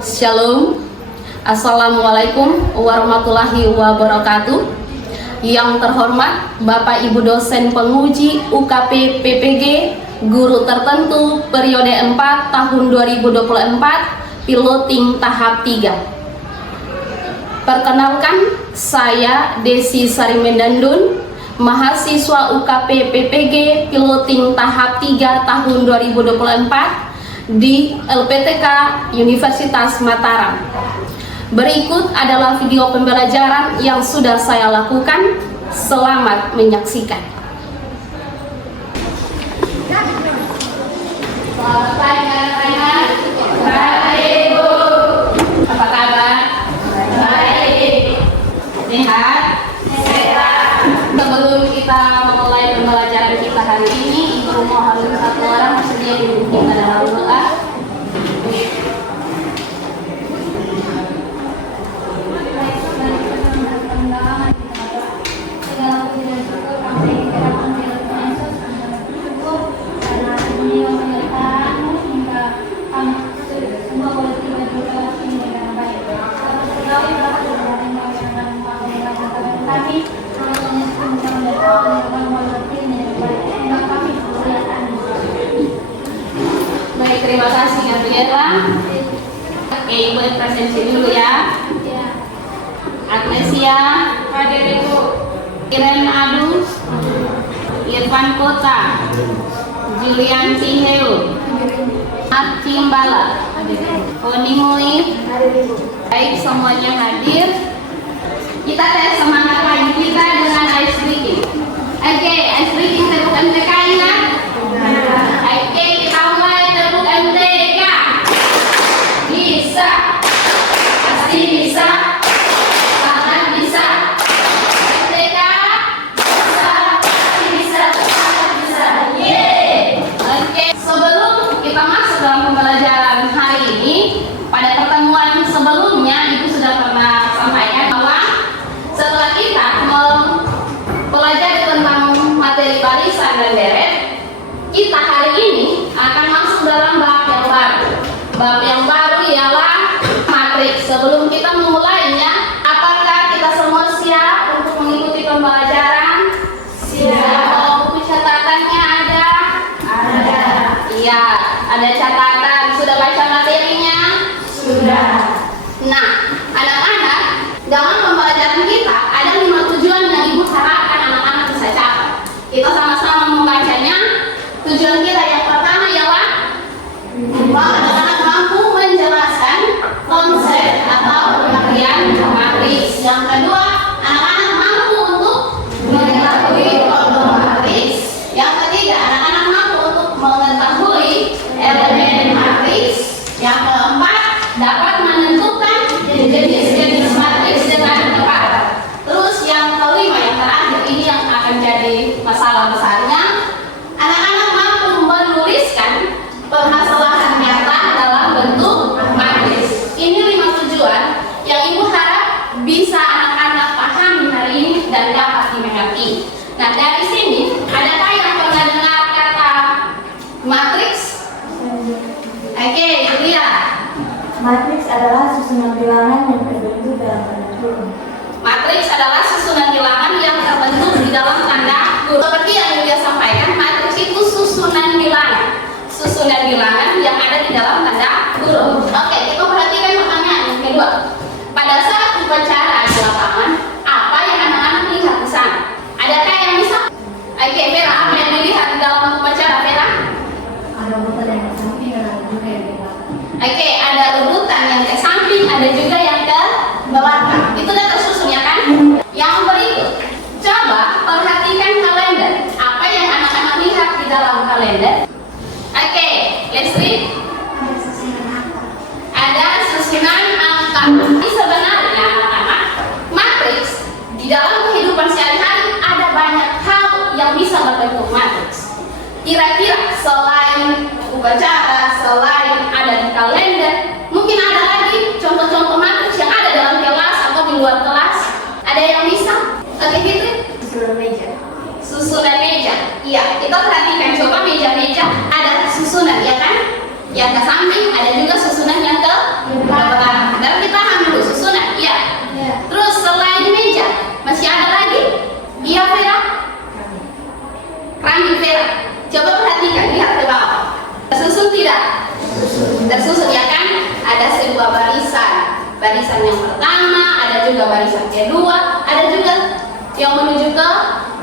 Shalom, Assalamualaikum warahmatullahi wabarakatuh. Yang terhormat Bapak Ibu dosen penguji UKP PPG guru tertentu periode 4 tahun 2024 piloting tahap 3. Perkenalkan, saya Desi Sarimendandun, mahasiswa UKP PPG piloting tahap 3 tahun 2024 di LPTK Universitas Mataram. Berikut adalah video pembelajaran yang sudah saya lakukan. Selamat menyaksikan. Selamat pagi anak-anak. Baik, Bu. Apa kabar? Baik. Sehat? Sehat. Sebelum kita memulai pembelajaran kita hari ini, Ibu mohon satu orang bersedia dipimpin dalam doa. Baik, terima kasih Gabriela. Oke, Ibu presensi dulu ya. Agnesia, hadir Ibu. Iren Adus, Irfan Kota, Julian Tiheu, Cimbala, Oni Mui. Baik, semuanya hadir. Kita tes semangat lagi kita dengan ice breaking. Oke, ice breaking tepuk MTK ya. Oke, kita mulai tepuk MTK. Bisa, pasti bisa, sangat bisa. MTK, bisa, pasti bisa, sangat bisa. Yeay. Oke, sebelum kita masuk dalam pembelajaran hari ini, pada pertemuan sebelumnya Ibu sudah pernah sampaikan bahwa setelah kita mempelajari tentang materi barisan dan deret, kita hari ini akan masuk dalam bab yang baru. Bab yang baru ialah matriks. Sebelum kita memulainya, apakah kita semua siap untuk mengikuti pembelajaran? Siap. Oh, buku catatannya ada? Ada. Iya, ada catatan. Sudah baca materinya? Sudah. Nah, anak-anak, dalam pembelajaran kita ada 5 tujuan yang Ibu harapkan anak-anak bisa capai. Kita sama-sama membacanya. Tujuan kita yang pertama ialah anak-anak mampu menjelaskan konsep atau pengertian matriks. Yang kedua, anak-anak mampu untuk mengetahui contoh matriks. Yang ketiga, anak-anak mampu untuk mengetahui elemen matriks. Yang keempat, dapat menentukan jenis-jenis matriks dengan tepat. Terus yang kelima, yang terakhir, ini yang akan jadi masalah besarnya, anak-anak mampu menuliskan permasalahan nyata dalam bentuk matriks. Ini 5 tujuan yang Ibu harap bisa anak-anak pahami hari ini dan dapat dimengerti. Nah, dari sini, adakah yang pernah dengar kata matriks? Oke, Julia. Matriks adalah susunan bilangan yang terbentuk dalam tanda kurung. Matriks adalah susunan bilangan yang terbentuk di dalam tanda kurung. Seperti yang Julia sampaikan, matriks itu susunan bilangan. Susunan bilangan yang ada di dalam tanda kurung. Oke, kita perhatikan pertanyaan yang kedua. Pada saat upacara di lapangan, apa yang anak-anak lihat di sana? Adakah yang bisa? Oke, Vera, apa yang dilihat di dalam upacara, Vera? Ada urutan yang ke samping dan ada juga yang ke belakang. Oke, ada urutan yang ke samping, ada juga yang ke belakang. Itu udah tersusun ya kan? Yang berikut, coba perhatikan kalender. Apa yang anak-anak lihat di dalam kalender? Oke, let's read. Ada susunan angka. Ini sebenarnya anak-anak, matriks di dalam kehidupan sehari-hari ada banyak hal yang bisa berbentuk matriks. Kira-kira selain upacara, selain ada di kalender, mungkin ada lagi contoh-contoh matriks yang ada dalam kelas atau di luar kelas. Ada yang bisa? Oke, Fitri? Susunan meja. Susunan meja. Iya, kita perhatikan coba meja-meja ada susunan, ya kan? Yang ke samping ada juga susunan yang ke belakang. Sekarang kita paham dulu susunan. Iya. Terus selain meja masih ada lagi? Iya Vera? Keramik Vera. Coba perhatikan, lihat ke bawah. Tersusun tidak? Tersusun ya kan? Ada sebuah barisan. Barisan yang pertama, ada juga barisan kedua, ada juga yang menuju ke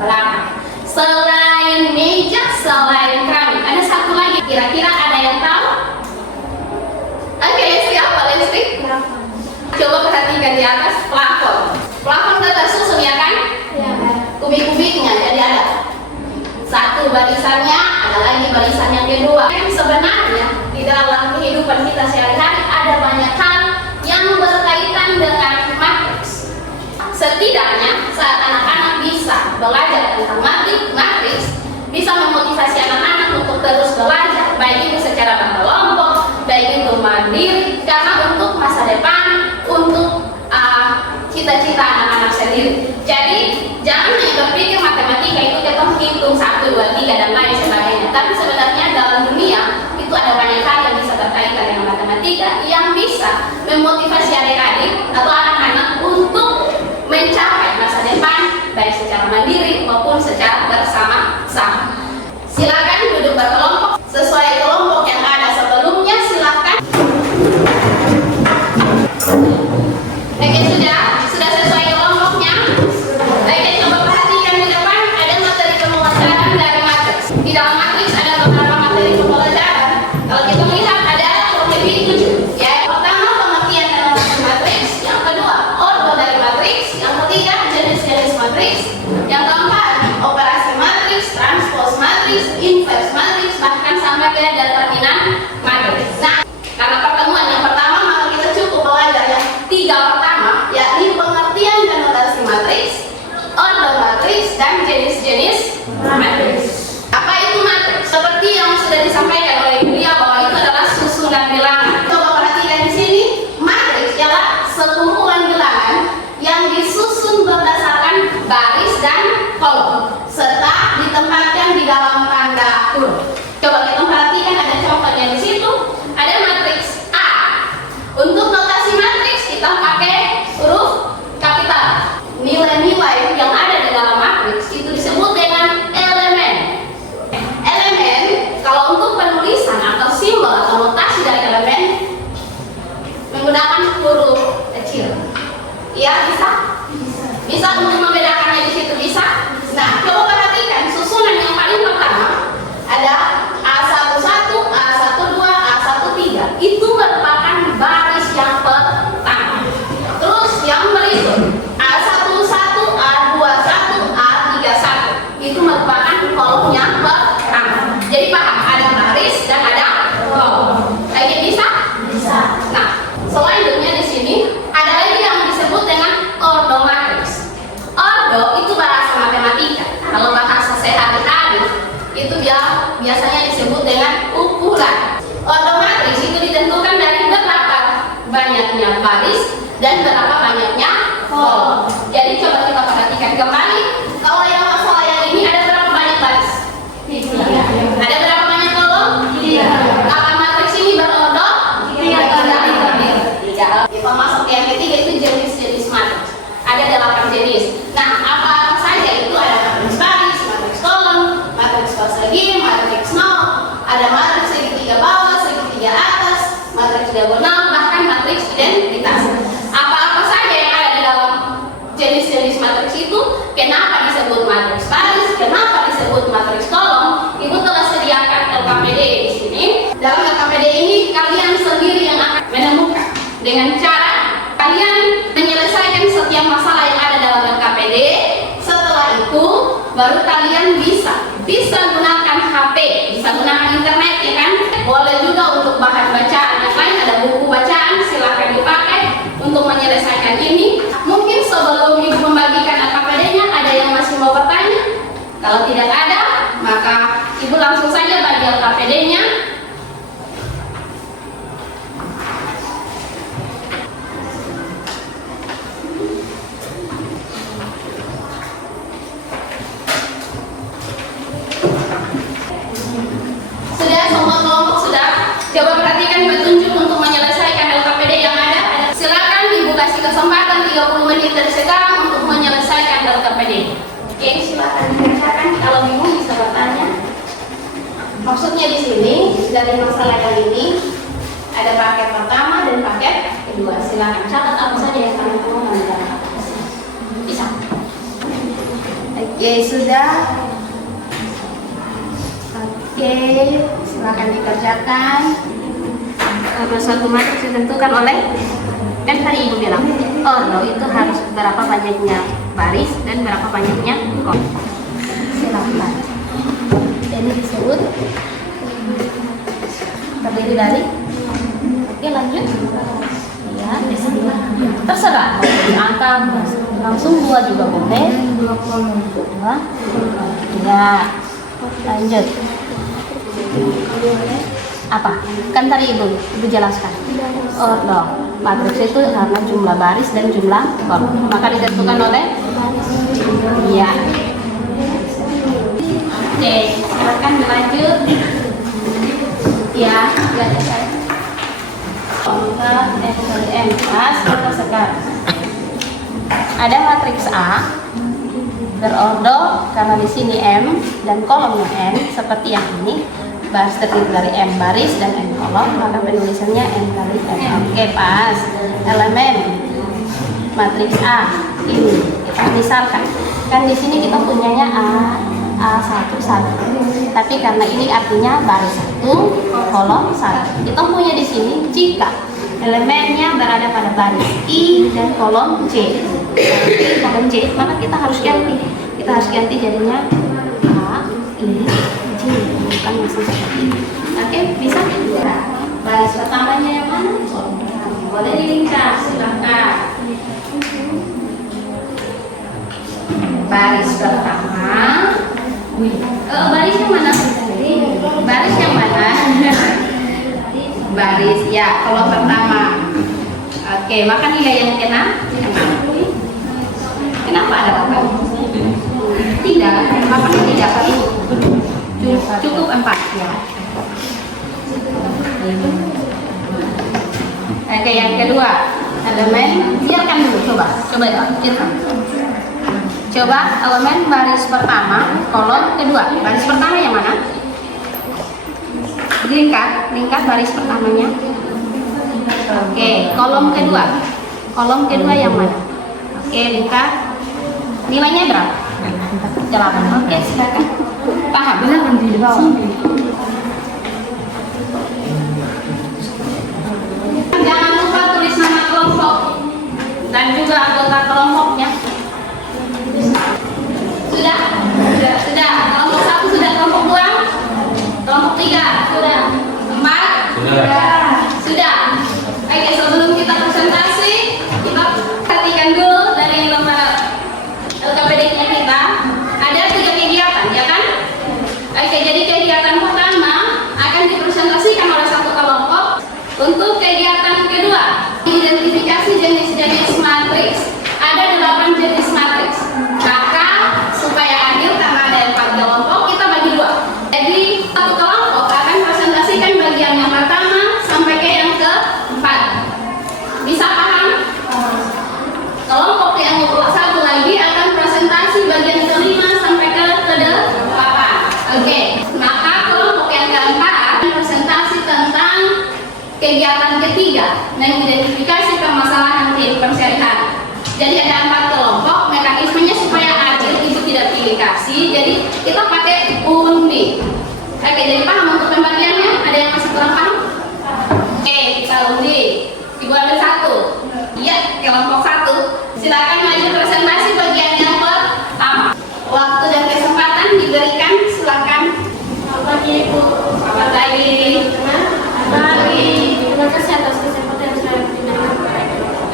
belakang. Selain meja, selain keramik, ada satu lagi. Kira-kira ada yang tahu? Oke, siapa Lesti? Coba perhatikan di atas plafon. Plafon sudah tersusun ya kan? Kubik-kubiknya, jadi ada satu barisannya, ada lagi barisan yang kedua. Sebenarnya di dalam kehidupan kita sehari-hari ada banyak hal yang berkaitan dengan matriks. Setidaknya saat anak-anak bisa belajar tentang matriks, bisa memotivasi anak-anak untuk terus belajar, baik itu secara berkelompok, baik itu mandiri, karena untuk masa depan, untuk cita-cita anak-anak sendiri. Jadi jangan hanya berpikir matematika itu kita menghitung 1, 2, 3 dan lain sebagainya. Tapi sebenarnya dalam dunia itu ada banyak hal yang bisa berkaitan dengan matematika yang bisa memotivasi adik-adik atau anak-anak untuk mencapai masa depan baik secara mandiri maupun secara bersama-sama. Silakan duduk berkelompok sesuai kelompok yang ada sebelumnya. Silakan. Oke, sudah sesuai kelompoknya. Oke, coba perhatikan di depan ada materi pembelajaran dari matriks. Di dalam matriks ada beberapa materi pembelajaran. Kalau kita melihat ada kurang lebih 7. Ya, pertama pengertian elemen matriks, yang kedua ordo dari matriks, yang ketiga jenis-jenis matriks, yang keempat operasi matriks, transpose matriks, inverse matriks, bahkan sampai ke determinan matriks. Nah, karena pertemuan yang pertama maka kita cukup belajar yang 3 pertama, yakni pengertian dan notasi matriks, ordo matriks, dan jenis-jenis matriks. Apa itu matriks? Seperti yang sudah disampaikan oleh beliau bahwa itu adalah susunan bilangan. Coba perhatikan di sini, matriks adalah sekumpulan bilangan yang disusun berdasarkan baris dan kolom serta ditempatkan di dalam tanda huruf. Coba kita perhatikan ada contohnya di situ. Ada matriks A. Untuk notasi matriks kita pakai huruf kapital. Nilai-nilai yang ada di dalam matriks itu disebut dengan elemen. Elemen kalau untuk penulisan atau simbol atau notasi dari elemen menggunakan huruf kecil. Iya, bisa? Bisa untuk membedakannya di situ bisa? Nah, coba perhatikan susunan yang paling pertama ada A11, A12, A13. Itu merupakan baris yang pertama. Terus yang berikut A11, A21, A31. Itu merupakan kolom yang pertama. Jadi paham, ada baris dan ada kolom. Oke, bisa? Bisa. Nah, selanjutnya di sini ada lagi yang disebut dengan ordo matriks. Ordo itu bahasa matematika. Kalau bahasa sehari-hari itu biasanya disebut dengan ukuran. Ordo matriks itu ditentukan dari berapa banyaknya baris dan berapa banyaknya kolom. Jadi coba kita perhatikan kembali. Kalau yang masalah yang ini ada berapa banyak baris? 3. Ada berapa banyak kolom? 3. Apa matriks ini berordo? 3. Kita masuk yang ketiga itu jenis-jenis matriks. Ada 8 jenis. Nah, apa saja itu? Ada matriks baris, matriks kolom, matriks persegi, matriks nol, ada matriks segitiga bawah, segitiga atas, matriks diagonal, bahkan matriks identitas. Apa-apa saja yang ada di dalam jenis-jenis matriks itu, kenapa disebut matriks baris, kenapa disebut matriks kolom? Ibu telah sediakan LKPD di sini. Dalam LKPD ini kalian sendiri yang akan menemukan dengan cara kalian menyelesaikan setiap masalah yang ada dalam LKPD. Setelah itu baru kalian bisa gunakan HP, bisa gunakan internet ya kan. Boleh juga untuk bahan bacaan yang lain, ada buku bacaan, silakan dipakai untuk menyelesaikan ini. Mungkin sebelum ibu membagikan LKPD-nya ada yang masih mau bertanya? Kalau tidak ada, maka ibu langsung saja bagi LKPD-nya. Sudah, semua kelompok sudah? Coba dari sekarang untuk menyelesaikan LKPD. Oke, silakan dikerjakan. Kalau bingung bisa bertanya. Maksudnya di sini dari masalah kali ini ada paket pertama dan paket kedua. Silakan catat apa saja yang kalian perlu mengerjakan. Bisa. Oke, sudah. Oke, silakan dikerjakan. Nomor satu matriks ditentukan oleh kan tadi ibu bilang ordo itu harus berapa banyaknya baris dan berapa banyaknya kolom. Silakan. Ini disebut terdiri dari. Oke, lanjut. Ya, di sini terserah angka langsung 2 juga boleh. 2. Ya, lanjut. Apa? Kan tadi ibu jelaskan. Ordo matriks itu karena jumlah baris dan jumlah kolom. Maka ditentukan oleh ya. Oke, silakan dilanjut. Ya, belajar saya. Angka M kali M plus kita sekarang. Ada matriks A berordo karena di sini M dan kolomnya N seperti yang ini. Baris terdiri dari M baris dan M kolom, maka penulisannya M kali M. Oke, pas. Elemen matriks A ini kita misalkan kan di sini kita punyanya A1 1. Tapi karena ini artinya baris 1, kolom 1. Kita punya di sini jika elemennya berada pada baris I dan kolom C. Kolom C, maka kita harus ganti. Kita harus ganti jadinya A, I, J. Bukan masih seperti ini. Oke, bisa? Nah, baris pertamanya yang mana? Boleh dilingkar, silakan. Baris pertama. Baris yang mana? Baris yang mana? Baris ya, kalau pertama. Oke, maka nilai yang kena. Kenapa ada 8? Tidak, maka tidak perlu. Cukup 4 ya. Oke, yang kedua elemen biarkan dulu, coba ya kita. Coba elemen baris pertama, kolom kedua. Baris pertama yang mana? Lingkar baris pertamanya. Oke, kolom kedua. Kolom kedua yang mana? Oke, lingkar. Nilainya berapa? 8. Oke, silakan. Paham? Di bawah. Jangan lupa tulis nama kelompok dan juga anggota kelompoknya. Sudah? Sudah. Kelompok 1 sudah, kelompok 2? Kelompok 3? Sudah. 4? Sudah. Oke, sebelum kita presentasi, kita perhatikan dulu dari lembar LKPD-nya kita. Ada 3 kegiatan, ya kan? Oke, jadi kegiatan pertama akan dipresentasikan oleh satu kelompok. Untuk kegiatan kedua, identifikasi jenis-jenis matriks. Ada 8 jenis matriks. Maka supaya adil karena ada 4 kelompok, kita bagi 2. Jadi satu kelompok akan presentasikan bagian yang pertama sampai ke yang keempat. Bisa paham? Kelompok yang satu lagi akan presentasi bagian kelima sampai ke ke-8. Oke, maka kelompok yang keempat akan presentasi tentang kegiatan ketiga, mengidentifikasi permasalahan kehidupan sehari-hari. Jadi ada 4 kelompok, mekanismenya supaya adil, ibu tidak pilih kasih. Jadi kita pakai undi. Oke, jadi paham untuk pembagiannya? Ada yang masih kurang paham? Oke, kita undi. Ibu ambil 1. Iya, kelompok 1. Silakan maju presentasi bagian yang pertama. Waktu dan kesempatan diberikan, silakan. Selamat pagi, Ibu. Selamat pagi. Terima kasih atas kesempatan yang saya berikan kepada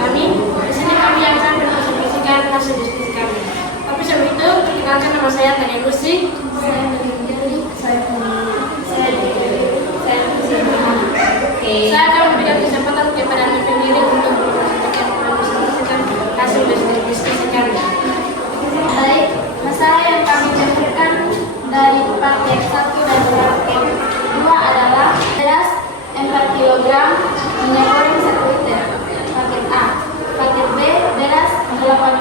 kami. Di sini kami akan mempresentasikan hasil diskusi kami. Tapi sebelum itu, perkenalkan nama saya Tania Gusti. Saya akan memberikan kesempatan kepada anak sendiri untuk mempresentasikan hasil diskusi kami. Baik, masalah yang kami campurkan dari paket 1 dan paket 2 adalah beras 4 kg, minyak goreng 1 liter. Paket A. Paket B, beras 8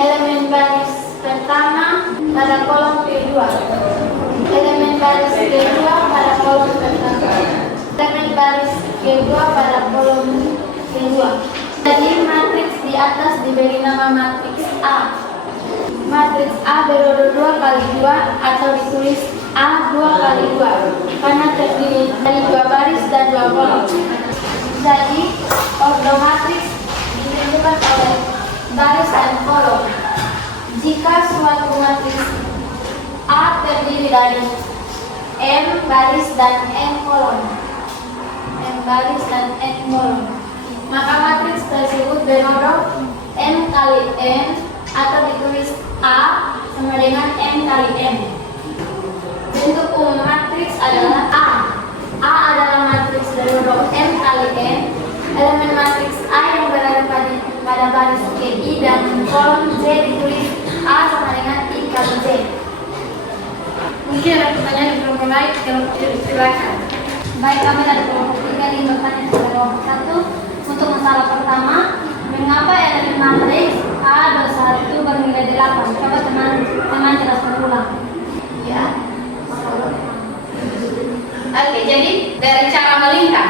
Elemen baris pertama pada kolom kedua. Elemen baris kedua pada kolom pertama. Elemen baris kedua pada kolom kedua. Jadi matriks di atas diberi nama matriks A. Matriks A berodo 2 kali 2 atau ditulis A 2 kali 2 karena terdiri dari 2 baris dan 2 kolom. Jadi ordo matriks ditentukan oleh baris dan kolom. Jika suatu matriks A terdiri dari M baris dan N kolom, maka matriks tersebut bernodo M kali N atau ditulis A sama dengan M kali N. Bentuk umum matriks adalah A. A adalah matriks bernodo M kali N. Elemen matriks A yang berada pada baris KI dan kolom J ditulis A sama dengan I kali J. Mungkin ada pertanyaan di kelompok lain, kalau silakan. Baik, kami dari kelompok 3 ingin bertanya kepada kelompok 1 untuk masalah pertama, mengapa elemen matriks A21 bernilai 8? Coba teman jelaskan ulang. Ya. Oke, jadi dari cara melingkar.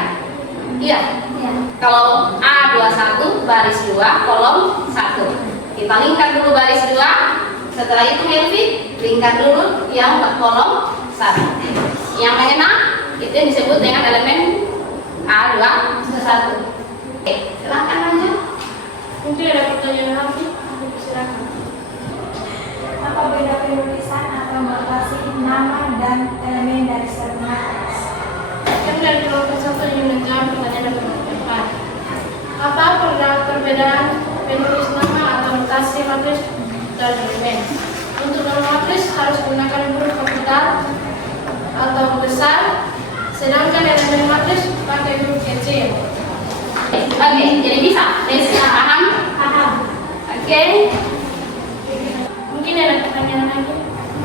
Iya. Ya. Kalau A21 baris 2 kolom 1. Kita lingkar dulu baris 2. Setelah itu Helvi lingkar dulu yang kolom 1. Yang mana itu disebut dengan elemen A21. Oke, silakan lanjut. Mungkin ada pertanyaan lagi, silakan. Apa beda penulisan atau notasi nama dan elemen dari suatu matriks? Kami dari kelompok 1 ingin menjawab pertanyaan dari kelompok 4. Apa perbedaan penulis nama atau notasi matriks dan elemen? Untuk nama matriks harus menggunakan huruf kapital atau besar, sedangkan elemen matriks pakai huruf kecil. Oke, jadi bisa. Desi, paham? Paham. Oke. Mungkin ada pertanyaan lagi?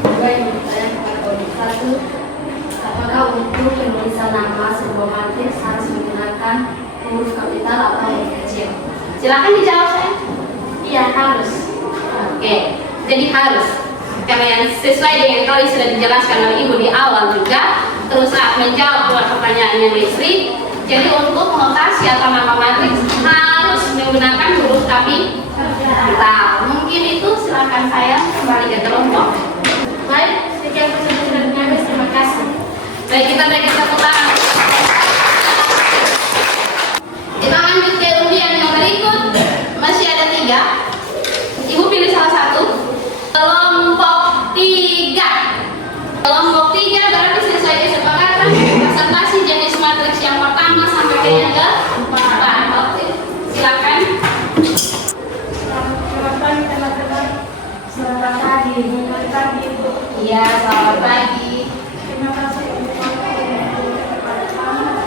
Baik, saya kepada kelompok 1. Apakah untuk penulisan nama sebuah matriks harus menggunakan huruf kapital atau huruf kecil? Silakan dijawab saya. Iya, harus. Oke, jadi harus. Karena yang sesuai dengan tadi sudah dijelaskan oleh Ibu di awal juga, terus saat menjawab pertanyaannya Leslie, jadi untuk notasi atau nama matriks harus menggunakan huruf kapital. Mungkin itu silakan saya kembali ke kelompok. Baik, sekian pertemuan kami. Terima kasih. Baik, kita berikan tepuk tangan. Kita lanjut ke undian yang berikut. Masih ada 3. Ibu pilih salah satu. Kelompok 3. Kelompok 3 berarti sesuai kesepakatan presentasi jenis matriks yang pertama sampai ke yang ke-4. Oke, silakan. Selamat pagi teman-teman. Selamat pagi. Selamat pagi. Iya, selamat pagi. Terima kasih untuk waktu yang diberikan kepada kami.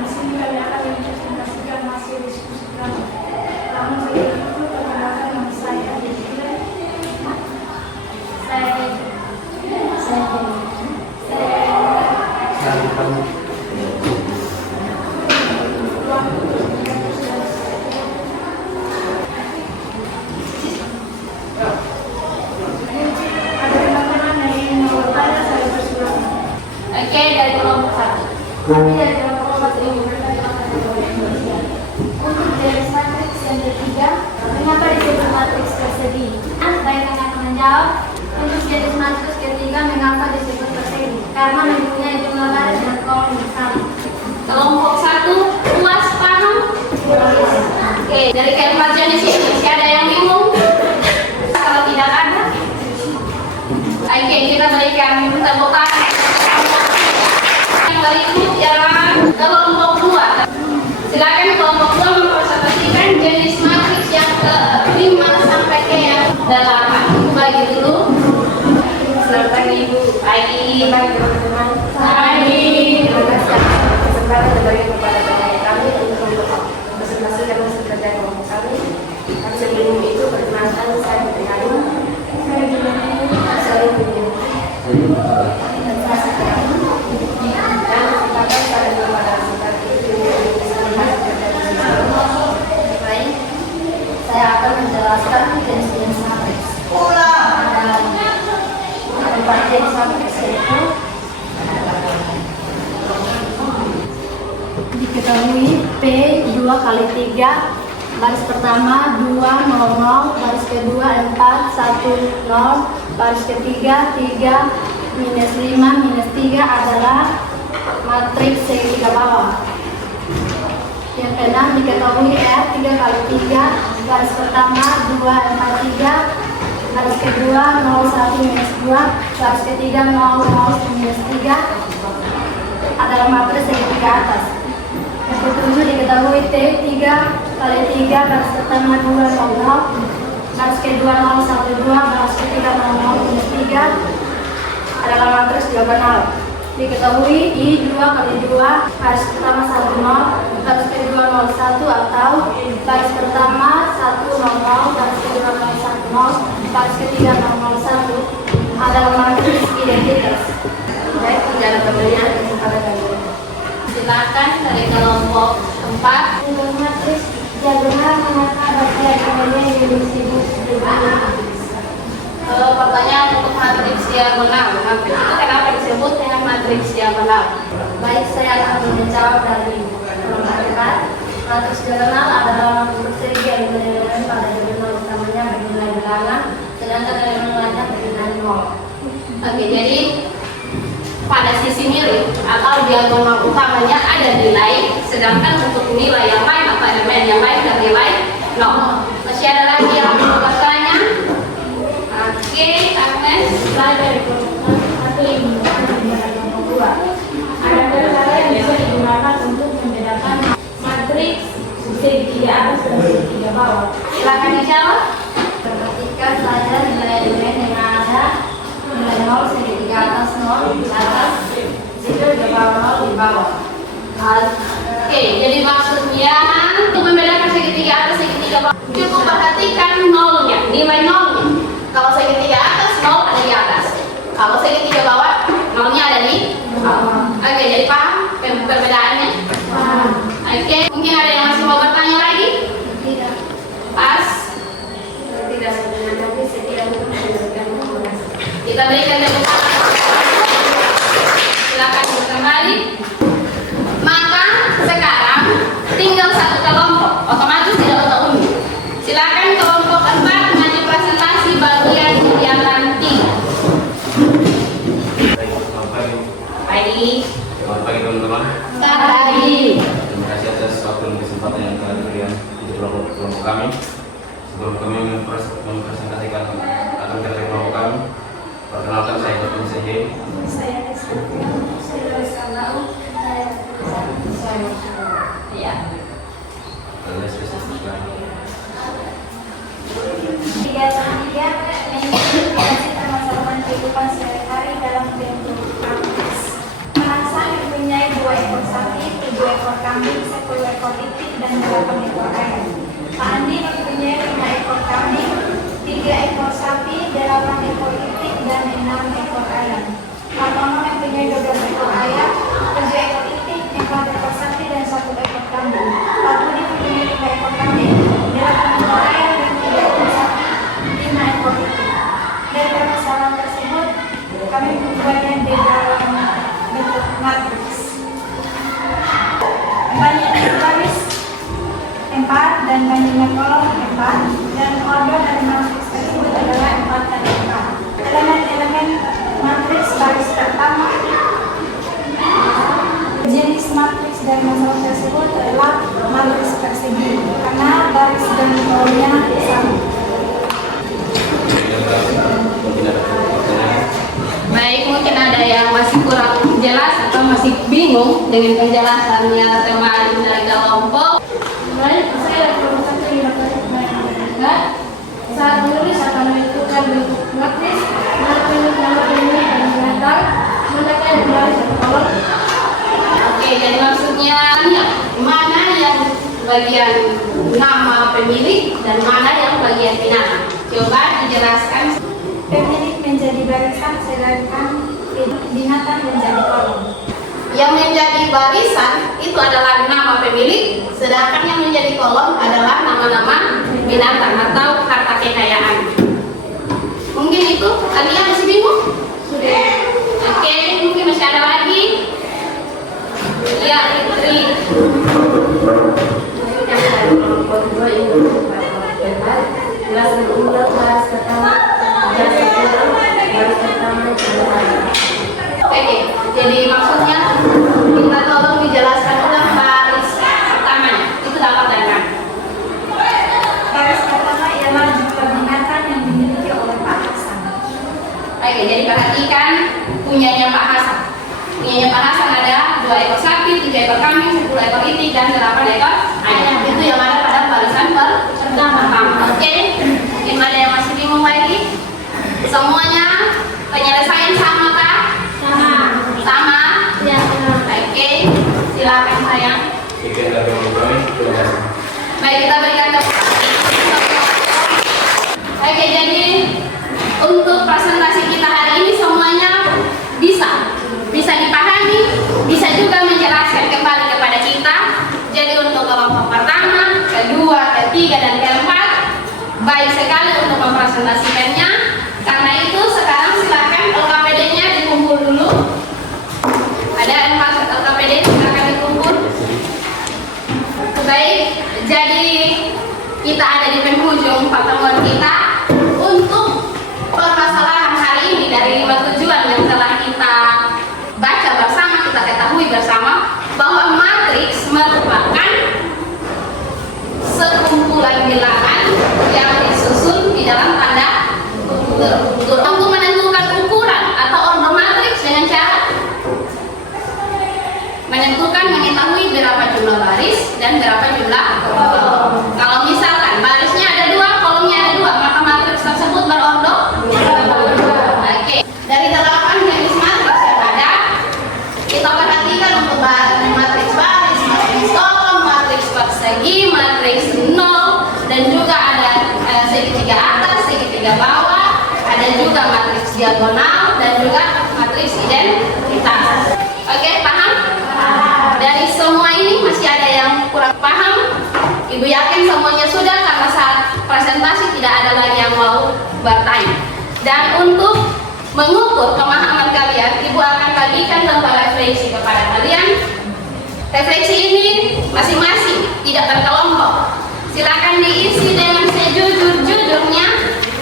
Di sini kami akan mempresentasikan hasil diskusi kami. Namun sebelum itu perkenalkan nama saya. Oke, dari kelompok 1. Kami dari kelompok 1 ingin bertanya kepada kelompok 2. Untuk jenis matriks yang ketiga, mengapa disebut matriks persegi? Baik, kami akan menjawab. Untuk jenis matriks ketiga, mengapa disebut persegi? Karena mempunyai jumlah baris dan kolom yang sama. Kelompok 1 puas paham? Oke, dari keempat jenis ini masih ada yang bingung? Kalau tidak ada, oke, kita berikan tepuk tangan. Yang berikut ialah kelompok 2. Silakan kelompok 2 mempresentasikan jenis matriks yang ke-5 sampai ke yang 8. Ibu bagi dulu. Selamat pagi Ibu. Pagi. Pagi teman-teman. Pagi. Terima kasih atas kesempatan diberikan kepada penyanyi kami untuk mempresentasikan hasil kerja kelompok kami. Tapi sebelum itu perkenalkan saya Putri Halim. Saya Putri. Dan kesempatan saya kepada hasil kerja itu baik. P 2 kali 3. Baris pertama 2, 0, 0. Baris kedua 4, 1, 0. Baris ketiga 3, minus 5, minus 3 adalah matriks segitiga bawah. Yang keenam diketahui R 3 kali 3. Baris pertama 2, 4, 3. Baris kedua 0, 1, minus 2. Baris ketiga 0, 0, minus 3 adalah matriks segitiga atas. Yang ketujuh diketahui T 3 kali 3. Baris pertama 2, 0, 0. Baris kedua 0, 1, 2. Baris ketiga 0, 0, minus 3 adalah matriks diagonal. Diketahui I 2 kali 2. Baris pertama 1, 0. Baris kedua 0, 1 atau baris pertama 1, 0, 0. Baris kedua 0, 1, 0. Baris ketiga 0, 0, 1 adalah matriks identitas. Baik, tidak ada pertanyaan, kesempatan kami. Silakan dari kelompok 4. Untuk matriks diagonal mengapa bagian yang disebut Pertanyaan untuk matriks diagonal. Matriks itu kenapa disebut dengan matriks diagonal? Baik, saya akan menjawab dari kelompok 4. Matriks diagonal adalah matriks segi yang bernilai pada diagonal utamanya bernilai bilangan, sedangkan elemen lainnya bernilai 0. Oke, jadi pada sisi mirip atau diagonal utamanya ada nilai, sedangkan untuk nilai yang lain atau elemen yang lain bernilai 0. Masih ada lagi yang mau bertanya? Oke, Agnes. Mulai dari kelompok 1 ini pada kelompok 2. Ada cara yang bisa digunakan untuk membedakan matriks segitiga atas dan segitiga bawah. Silakan dijawab. Ketika saya nilai elemen yang ada nilai 0 segitiga atas 0 di atas, situ di bawah 0 di bawah. Oke, jadi maksudnya untuk membedakan segitiga atas segitiga bawah cukup perhatikan nolnya, nilai nolnya. Kalau segitiga atas 0 ada di atas. Kalau segitiga bawah nolnya ada di bawah. Oke, jadi paham perbedaannya? Oke, mungkin ada yang masih mau bertanya lagi? Tidak. Pas. Tidak sebenarnya, tapi sekian untuk memberikan informasi. Kita berikan tepuk tangan. Silakan kembali. Maka sekarang tinggal satu kelompok, otomatis tidak untuk umum. Silakan kelompok 4 maju presentasi bagian kegiatan 3. Baik, selamat pagi. Pagi. Selamat pagi teman-teman. Pagi. Terima kasih atas waktu dan kesempatan yang telah diberikan di kelompok kami. Sebelum kami mempresentasikan akan kerja kelompok kami, perkenalkan saya Dr. Sehe. Ya. Alias spesialis kami. Kegiatan 3 mengidentifikasi permasalahan kehidupan sehari-hari dalam bentuk praktis. Menasah mempunyai 2 ekor sapi, 7 ekor kambing, 10 ekor itik, dan 8 ekor ayam. Pak Andi mempunyai 5 ekor kambing, 3 ekor sapi, 8 ekor itik, dan 6 ekor ayam. Pak Tono mempunyai 12 ekor ayam, 7 ekor itik, 4 ekor sapi, dan 1 ekor kambing. Pak Budi mempunyai 5 ekor kambing, 8 ekor ayam, dan 3 ekor sapi, 5 ekor itik. Dari permasalahan tersebut, kami membuatnya di dalam bentuk matriks. Banyak baris 4 dan banyaknya kolom 4, dan order dari matriks tersebut adalah 4 dan 4. Elemen-elemen matriks baris pertama, jenis matriks dari masalah tersebut adalah matriks persegi karena baris dan kolomnya sama. Baik, mungkin ada yang masih kurang jelas atau masih bingung dengan penjelasannya teman dari kelompok. Baik, saya dari kelompok 1 ingin bertanya. Saat menulis akan menentukan bentuk matriks, nama pemilih dan binatang, manakah yang baris atau kolom? Oke, jadi maksudnya mana yang bagian nama pemilik dan mana yang bagian binatang. Coba dijelaskan. Pemilik menjadi barisan sedangkan binatang menjadi kolom. Yang menjadi barisan itu adalah nama pemilik, sedangkan yang menjadi kolom adalah nama-nama binatang atau harta kekayaan. Mungkin itu kalian masih bingung? Sudah. Oke, mungkin masih ada lagi. Ya, Fitri. kelompok kedua ini berdebat. Jelaskan ulang baris pertama. Jelaskan ulang baris pertama yang Oke, jadi maksudnya minta tolong dijelaskan ulang baris pertamanya. Itu dapat kan? Baris pertama ialah jumlah binatang yang dimiliki oleh Pak Hasan. Oke, jadi perhatikan punyanya Pak Hasan. Punyanya Pak Hasan ada 2 ekor sapi, 3 ekor kambing, 10 ekor itik, dan 8 ekor ayam. Itu yang ada pada barisan pertama. Oke, mungkin ada yang masih bingung lagi? Semuanya penyelesaian sama kah? Sama? Ya, Oke, silakan sayang. Sekian dari kelompok kami. Terima kasih. Baik, kita berikan tepuk tangan. Oke, jadi untuk presentasi kita hari ini semuanya bisa dipahami, bisa juga menjelaskan kembali kepada kita. Jadi untuk kelompok pertama, kedua, ketiga, dan keempat baik sekali untuk mempresentasikannya. Karena itu sekarang silakan LKPD-nya dikumpul dulu. Ada 4 LKPD, silakan dikumpul. Baik, jadi kita ada di penghujung pertemuan kita untuk permasalahan hari ini dari 5 tujuan yang telah kita baca bersama, kita ketahui bersama bahwa matriks merupakan sekumpulan bilangan yang disusun di dalam tanda ukur. Untuk menentukan ukuran atau order matriks dengan cara menentukan mengetahui berapa jumlah baris dan berapa jumlah kolom. Kalau misalkan barisnya ada 2, kolomnya ada 2, maka matriks tersebut berorder. Oke. Dari 8 jenis matriks yang ada, kita perhatikan untuk matriks baris, matriks kolom, matriks persegi, matriks 0, dan juga ada segitiga atas, segitiga bawah, ada juga matriks diagonal, dan juga matriks identitas. Oke, paham? Dari semua ini masih ada yang kurang paham? Ibu yakin semuanya sudah, karena saat presentasi tidak ada lagi yang mau bertanya. Dan untuk mengukur pemahaman kalian, Ibu akan bagikan lembar refleksi kepada kalian. Refleksi ini masing-masing, tidak berkelompok. Silakan diisi dengan sejujur-jujurnya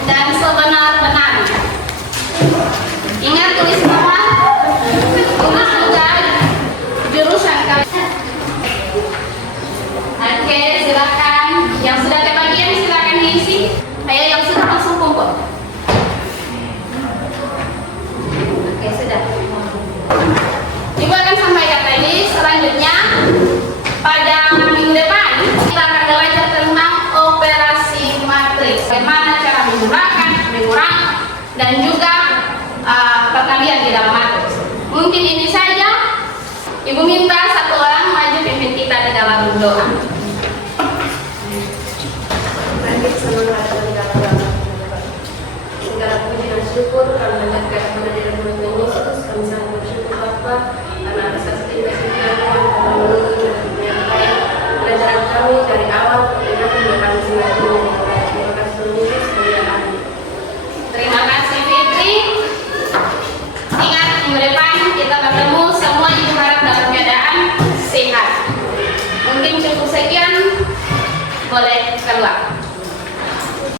dan sebenar-benarnya. Ingat tulis nama, tulis juga jurusan kalian. Oke, silakan. Yang sudah kebagian silakan diisi. Ayo yang sudah langsung kumpul. Oke, sudah. Ibu akan sampaikan tadi. Selanjutnya pada minggu depan kita akan belajar tentang operasi matriks. Bagaimana cara menjumlahkan, mengurangi, dan juga perkalian di dalam matriks. Mungkin ini saja. Ibu minta satu orang maju pimpin kita di dalam doa. Mari semangat dan dalam segala puji dan syukur kami menjaga kehadiran Tuhan Yesus. Kami sangat bersyukur Bapa karena atas kasih Tuhan kami menyampaikan pelajaran kami dari awal hingga kami sendiri. Terima kasih Tuhan Yesus. Amin. Terima kasih Fitri. Ingat minggu depan kita bertemu, semua ibu harap dalam keadaan sehat. Mungkin cukup sekian, boleh keluar.